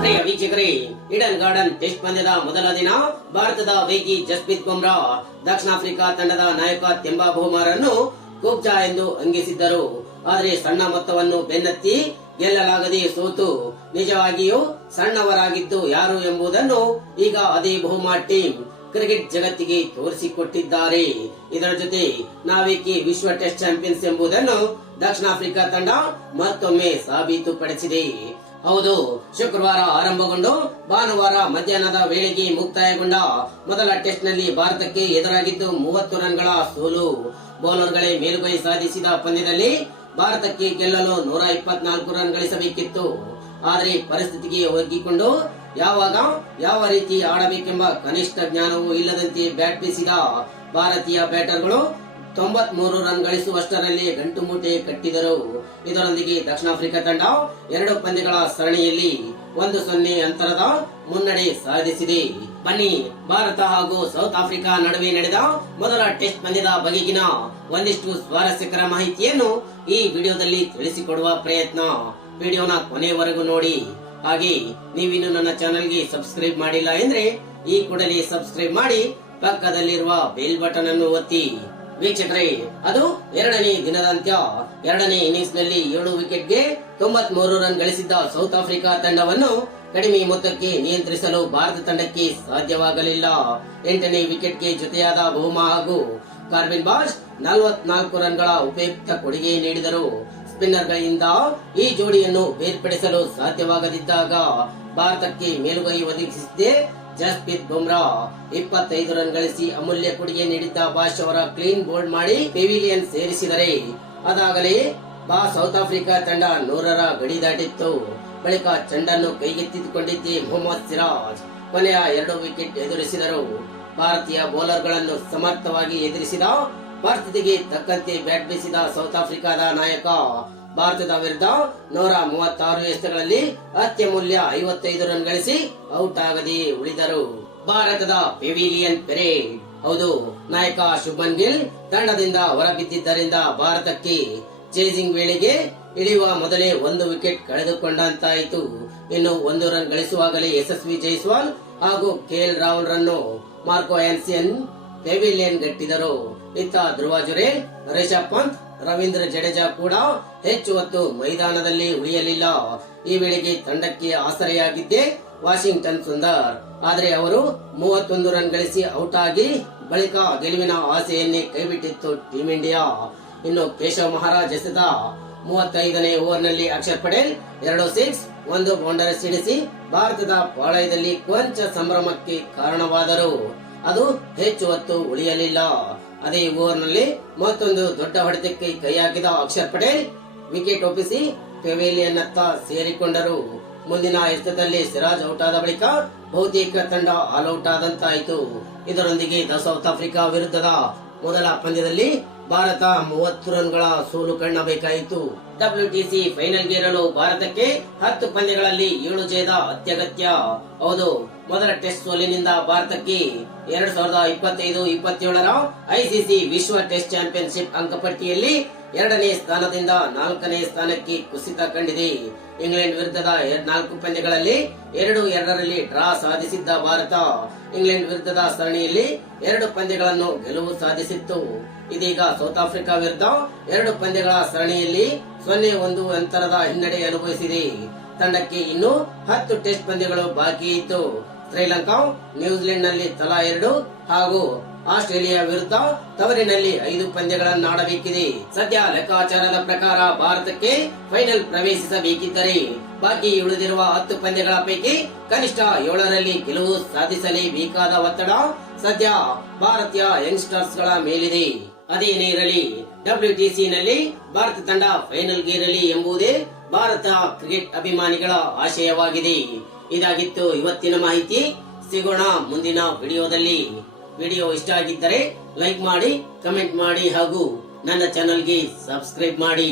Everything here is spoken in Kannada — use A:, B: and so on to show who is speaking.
A: ಪ್ರಿಯ ವೀಕ್ಷಕರೇ. ಇಡನ್ ಗಾರ್ಡನ್ ಟೆಸ್ಟ್ ಪಂದ್ಯದ ಮೊದಲ ದಿನ ಭಾರತದ ವೇಗಿ ಜಸ್ಪ್ರೀತ್ ಬುಮ್ರಾ ದಕ್ಷಿಣ ಆಫ್ರಿಕಾ ತಂಡದ ನಾಯಕ ತೆಂಬಾ ಬಹುಮಾರನ್ನು ಕುಬ್ಜಾ ಎಂದು ಅಂಗಿಸಿದ್ದರು. ಆದರೆ ಸಣ್ಣ ಮೊತ್ತವನ್ನು ಬೆನ್ನತ್ತಿ ಗೆಲ್ಲಲಾಗದೆ ಸೋತು. ನಿಜವಾಗಿಯೂ ಸಣ್ಣವರಾಗಿದ್ದು ಯಾರು ಎಂಬುದನ್ನು ಈಗ ಅದೇ ಬಹುಮಾ ಟೀಮ್ ಕ್ರಿಕೆಟ್ ಜಗತ್ತಿಗೆ ತೋರಿಸಿಕೊಟ್ಟಿದ್ದಾರೆ. ಇದರ ಜೊತೆ ನಾವೇಕೆ ವಿಶ್ವ ಟೆಸ್ಟ್ ಚಾಂಪಿಯನ್ಸ್ ಎಂಬುದನ್ನು ದಕ್ಷಿಣ ಆಫ್ರಿಕಾ ತಂಡ ಮತ್ತೊಮ್ಮೆ ಸಾಬೀತುಪಡಿಸಿದೆ. ಹೌದು, ಶುಕ್ರವಾರ ಆರಂಭಗೊಂಡು ಭಾನುವಾರ ಮಧ್ಯಾಹ್ನದ ವೇಳೆಗೆ ಮುಕ್ತಾಯಗೊಂಡ ಮೊದಲ ಟೆಸ್ಟ್ನಲ್ಲಿ ಭಾರತಕ್ಕೆ ಎದುರಾಗಿದ್ದು ಮೂವತ್ತು ರನ್ಗಳ ಸೋಲು. ಬೌಲರ್ಗಳೇ ಮೇಲುಗೈ ಸಾಧಿಸಿದ ಪಂದ್ಯದಲ್ಲಿ ಭಾರತಕ್ಕೆ ಗೆಲ್ಲಲು ನೂರ ಇಪ್ಪತ್ನಾಲ್ಕು ರನ್ ಗಳಿಸಬೇಕಿತ್ತು. ಆದರೆ ಪರಿಸ್ಥಿತಿಗೆ ಒಗ್ಗಿಕೊಂಡು ಯಾವಾಗ, ಯಾವ ರೀತಿ ಆಡಬೇಕೆಂಬ ಕನಿಷ್ಠ ಜ್ಞಾನವೂ ಇಲ್ಲದಂತೆ ಬ್ಯಾಟ್ ಬೀಸಿದ ಭಾರತೀಯ ಬ್ಯಾಟರ್ಗಳು ತೊಂಬತ್ ಮೂರು ರನ್ ಗಳಿಸುವಷ್ಟರಲ್ಲಿ ಗಂಟು ಮೂಟೆ ಕಟ್ಟಿದರು. ಇದರೊಂದಿಗೆ ದಕ್ಷಿಣ ಆಫ್ರಿಕಾ ತಂಡ ಎರಡು ಪಂದ್ಯಗಳ ಸರಣಿಯಲ್ಲಿ ಒಂದು ಸೊನ್ನೆ ಅಂತರದ ಮುನ್ನಡೆ ಸಾಧಿಸಿದೆ. ಬನ್ನಿ, ಭಾರತ ಹಾಗೂ ಸೌತ್ ಆಫ್ರಿಕಾ ನಡುವೆ ನಡೆದ ಮೊದಲ ಟೆಸ್ಟ್ ಪಂದ್ಯದ ಬಗೆಗಿನ ಒಂದಿಷ್ಟು ಸ್ವಾರಸ್ಯಕರ ಮಾಹಿತಿಯನ್ನು ಈ ವಿಡಿಯೋದಲ್ಲಿ ತಿಳಿಸಿಕೊಡುವ ಪ್ರಯತ್ನ. ವಿಡಿಯೋನ ಕೊನೆಯವರೆಗೂ ನೋಡಿ. ಹಾಗೆ, ನೀವಿನ್ನು ನನ್ನ ಚಾನೆಲ್ಗೆ ಸಬ್ಸ್ಕ್ರೈಬ್ ಮಾಡಿಲ್ಲ ಎಂದ್ರೆ ಈ ಕೂಡಲೇ ಸಬ್ಸ್ಕ್ರೈಬ್ ಮಾಡಿ ಪಕ್ಕದಲ್ಲಿರುವ ಬೆಲ್ ಬಟನ್ ಅನ್ನು ಒತ್ತಿ. ವೀಕ್ಷಕರೇ, ಅದು ಎರಡನೇ ದಿನದಂತ್ಯ. ಎರಡನೇ ಇನ್ನಿಂಗ್ಸ್ನಲ್ಲಿ ಏಳು ವಿಕೆಟ್ಗೆ ತೊಂಬತ್ ಮೂರು ರನ್ ಗಳಿಸಿದ್ದ ಸೌತ್ ಆಫ್ರಿಕಾ ತಂಡವನ್ನು ಕಡಿಮೆ ಮೊತ್ತಕ್ಕೆ ನಿಯಂತ್ರಿಸಲು ಭಾರತ ತಂಡಕ್ಕೆ ಸಾಧ್ಯವಾಗಲಿಲ್ಲ. ಎಂಟನೇ ವಿಕೆಟ್ಗೆ ಜೊತೆಯಾದ ಬಹುಮಾ ಹಾಗೂ ಕಾರ್ಬಿನ್ ಬಾಷ್ ನಲವತ್ನಾಲ್ಕು ರನ್ಗಳ ಉಪಯುಕ್ತ ಕೊಡುಗೆ ನೀಡಿದರು. ಸ್ಪಿನ್ನರ್ ಗಳಿಂದ ಈ ಜೋಡಿಯನ್ನು ಬೇರ್ಪಡಿಸಲು ಸಾಧ್ಯವಾಗದಿದ್ದಾಗ ಭಾರತಕ್ಕೆ ಮೇಲುಗೈ ಒದಗಿಸಿದ್ದೇ ಜಸ್ಪ್ರೀತ್ ಬುಮ್ರಾ ಇಪ್ಪತ್ತೈದು ರನ್ ಗಳಿಸಿ ಅಮೂಲ್ಯ ಕೊಡುಗೆ ನೀಡಿದ್ದ ಬಾಷ್ ಅವರ ಕ್ಲೀನ್ ಬೋಲ್ಡ್ ಮಾಡಿ ಪೆವಿಲಿಯನ್ ಸೇರಿಸಿದರೆ ಅದಾಗಲೇ ಬಾ ಸೌತ್ ಆಫ್ರಿಕಾ ತಂಡ ನೂರರ ಗಡಿ ದಾಟಿತ್ತು. ಬಳಿಕ ಚೆಂಡನ್ನು ಕೈಗೆತ್ತಿಕೊಂಡಿದ್ದೆ ಮೊಹಮ್ಮದ್ ಸಿರಾಜ್ ಕೊನೆಯ ಎರಡು ವಿಕೆಟ್ ಎದುರಿಸಿದರು. ಭಾರತೀಯ ಬೌಲರ್ಗಳನ್ನು ಸಮರ್ಥವಾಗಿ ಎದುರಿಸಿದ ಪರಿಸ್ಥಿತಿಗೆ ತಕ್ಕಂತೆ ಬ್ಯಾಟ್ ಬೀಸಿದ ಸೌತ್ ಆಫ್ರಿಕಾದ ನಾಯಕ ಭಾರತದ ವಿರುದ್ಧ ನೂರ ಮೂವತ್ತಾರು ಎಸೆತಗಳಲ್ಲಿ ಅತ್ಯಮೂಲ್ಯ ಐವತ್ತೈದು ರನ್ ಗಳಿಸಿ ಔಟ್ ಆಗದೆ ಉಳಿದರು. ಭಾರತದ ಪೆವಿಲಿಯನ್ ಪೆರೇಡ್ ಹೌದು, ನಾಯಕ ಶುಭನ್ ಗಿಲ್ ತಂಡದಿಂದ ಹೊರಬಿದ್ದಿದ್ದರಿಂದ ಭಾರತಕ್ಕೆ ಚೇಸಿಂಗ್ ವೇಳೆಗೆ ಇಳಿಯುವ ಮೊದಲೇ ಒಂದು ವಿಕೆಟ್ ಕಳೆದುಕೊಂಡಂತಾಯಿತು. ಇನ್ನು ಒಂದು ರನ್ ಗಳಿಸುವಾಗಲೇ ಯಶಸ್ವಿ ಜೈಸ್ವಾಲ್ ಹಾಗೂ ಕೆ ಎಲ್ ರಾಹುಲ್ ರನ್ನು ಮಾರ್ಕೋ ಆನ್ಸಿಯನ್ ಪೆವಿಲಿಯನ್ ಗಟ್ಟಿದರು. ಇತ್ತ ಧ್ರುವ ಜುರೇಲ್ ರಿಷಬ್ ಪಂತ್ ರವೀಂದ್ರ ಜಡೇಜಾ ಕೂಡ ಹೆಚ್ಚು ಹೊತ್ತು ಮೈದಾನದಲ್ಲಿ ಉಳಿಯಲಿಲ್ಲ. ಈ ವೇಳೆಗೆ ತಂಡಕ್ಕೆ ಆಸರೆಯಾಗಿದ್ದೇ ವಾಷಿಂಗ್ಟನ್ ಸುಂದರ್. ಆದರೆ ಅವರು ಮೂವತ್ತೊಂದು ರನ್ ಗಳಿಸಿ ಔಟ್ ಆಗಿ ಬಳಿಕ ಗೆಲುವಿನ ಆಸೆಯನ್ನೇ ಕೈಬಿಟ್ಟಿತ್ತು ಟೀಂ ಇಂಡಿಯಾ. ಇನ್ನು ಕೇಶವ ಮಹಾರಾಜ್ ಎಸೆದ ಮೂವತ್ತೈದನೇ ಓವರ್ನಲ್ಲಿ ಅಕ್ಷರ್ ಪಟೇಲ್ ಎರಡು ಸಿಕ್ಸ್, ಒಂದು ಬೌಂಡರ್ ಸಿಡಿಸಿ ಭಾರತದ ಪಾಳಯದಲ್ಲಿ ಕೊಂಚ ಸಂಭ್ರಮಕ್ಕೆ ಕಾರಣವಾದರು. ಅದು ಹೆಚ್ಚು ಹೊತ್ತು ಉಳಿಯಲಿಲ್ಲ. ಅದೇ ಓವರ್ನಲ್ಲಿ ಮತ್ತೊಂದು ದೊಡ್ಡ ಹೊಡೆತಕ್ಕೆ ಕೈ ಹಾಕಿದ ಅಕ್ಷರ್ ಪಟೇಲ್. ವಿಕೆಟ್ ಒಪ್ಪಿಸಿ ಪೆವೇಲಿಯನ್ ಅತ್ತ ಸೇರಿಕೊಂಡರು. ಮುಂದಿನ ಎಸೆತದಲ್ಲಿ ಸಿರಾಜ್ ಔಟ್ ಆದ ಬಳಿಕ ಬಹುತೇಕ ತಂಡ ಆಲ್ ಔಟ್ ಆದಂತಾಯಿತು. ಇದರೊಂದಿಗೆ ದ ಸೌತ್ ಆಫ್ರಿಕಾ ವಿರುದ್ಧದ ಮೊದಲ ಪಂದ್ಯದಲ್ಲಿ ಭಾರತ ಮೂವತ್ತು ರನ್ಗಳ ಸೋಲು ಕಾಣಬೇಕಾಯಿತು. ಸಿ ಫೈನಲ್ ಗೇರಲು ಭಾರತಕ್ಕೆ ಹತ್ತು ಪಂದ್ಯಗಳಲ್ಲಿ ಏಳು ಜಯದ ಅತ್ಯಗತ್ಯ. ಹೌದು, ಮೊದಲ ಟೆಸ್ಟ್ ಸೋಲಿನಿಂದ ಭಾರತಕ್ಕೆ ಎರಡ್ ಸಾವಿರದ ಇಪ್ಪತ್ತೈದು, ಇಪ್ಪತ್ತೇಳರ ಐಸಿಸಿ ವಿಶ್ವ ಟೆಸ್ಟ್ ಚಾಂಪಿಯನ್ಶಿಪ್ ಅಂಕಪಟ್ಟಿಯಲ್ಲಿ ಎರಡನೇ ಸ್ಥಾನದಿಂದ ನಾಲ್ಕನೇ ಸ್ಥಾನಕ್ಕೆ ಕುಸಿತ ಕಂಡಿದೆ. ಇಂಗ್ಲೆಂಡ್ ವಿರುದ್ಧದ ನಾಲ್ಕು ಪಂದ್ಯಗಳಲ್ಲಿ ಎರಡು ಎರಡರಲ್ಲಿ ಡ್ರಾ ಸಾಧಿಸಿದ್ದ ಭಾರತ. ಇಂಗ್ಲೆಂಡ್ ವಿರುದ್ಧದ ಸರಣಿಯಲ್ಲಿ ಎರಡು ಪಂದ್ಯಗಳನ್ನು ಗೆಲುವು ಸಾಧಿಸಿತ್ತು. ಇದೀಗ ಸೌತ್ ಆಫ್ರಿಕಾ ವಿರುದ್ಧ ಎರಡು ಪಂದ್ಯಗಳ ಸರಣಿಯಲ್ಲಿ ಸೊನ್ನೆ ಒಂದು ಅಂತರದ ಹಿನ್ನಡೆ ಅನುಭವಿಸಿದೆ. ತಂಡಕ್ಕೆ ಇನ್ನು ಹತ್ತು ಟೆಸ್ಟ್ ಪಂದ್ಯಗಳು ಬಾಕಿ ಇತ್ತು. ಶ್ರೀಲಂಕಾ ನ್ಯೂಜಿಲೆಂಡ್ನಲ್ಲಿ ತಲಾ ಎರಡು ಹಾಗೂ ಆಸ್ಟ್ರೇಲಿಯಾ ವಿರುದ್ಧ ತವರಿನಲ್ಲಿ ಐದು ಪಂದ್ಯಗಳನ್ನಾಡಬೇಕಿದೆ. ಸದ್ಯ ಲೆಕ್ಕಾಚಾರದ ಪ್ರಕಾರ ಭಾರತಕ್ಕೆ ಫೈನಲ್ ಪ್ರವೇಶಿಸಬೇಕಿದ್ದರೆ ಬಾಕಿ ಉಳಿದಿರುವ ಹತ್ತು ಪಂದ್ಯಗಳ ಪೈಕಿ ಕನಿಷ್ಠ ಏಳರಲ್ಲಿ ಗೆಲುವು ಸಾಧಿಸಲೇಬೇಕಾದ ಒತ್ತಡ ಸದ್ಯ ಭಾರತೀಯ ಯಂಗ್ಸ್ಟರ್ಸ್ಗಳ ಮೇಲಿದೆ. ಅದೇನೇ ಇರಲಿ ಡಬ್ಲ್ಯೂಟಿಸಿ ನಲ್ಲಿ ಭಾರತ ತಂಡ ಫೈನಲ್ ಇರಲಿ ಎಂಬುದೇ ಭಾರತ ಕ್ರಿಕೆಟ್ ಅಭಿಮಾನಿಗಳ ಆಶಯವಾಗಿದೆ. ಇದಾಗಿತ್ತು ಇವತ್ತಿನ ಮಾಹಿತಿ. ಸಿಗೋಣ ಮುಂದಿನ ವಿಡಿಯೋದಲ್ಲಿ. ವಿಡಿಯೋ ಇಷ್ಟ ಆಗಿದ್ದರೆ ಲೈಕ್ ಮಾಡಿ, ಕಮೆಂಟ್ ಮಾಡಿ ಹಾಗೂ ನನ್ನ ಚಾನೆಲ್ಗೆ ಸಬ್ಸ್ಕ್ರೈಬ್ ಮಾಡಿ.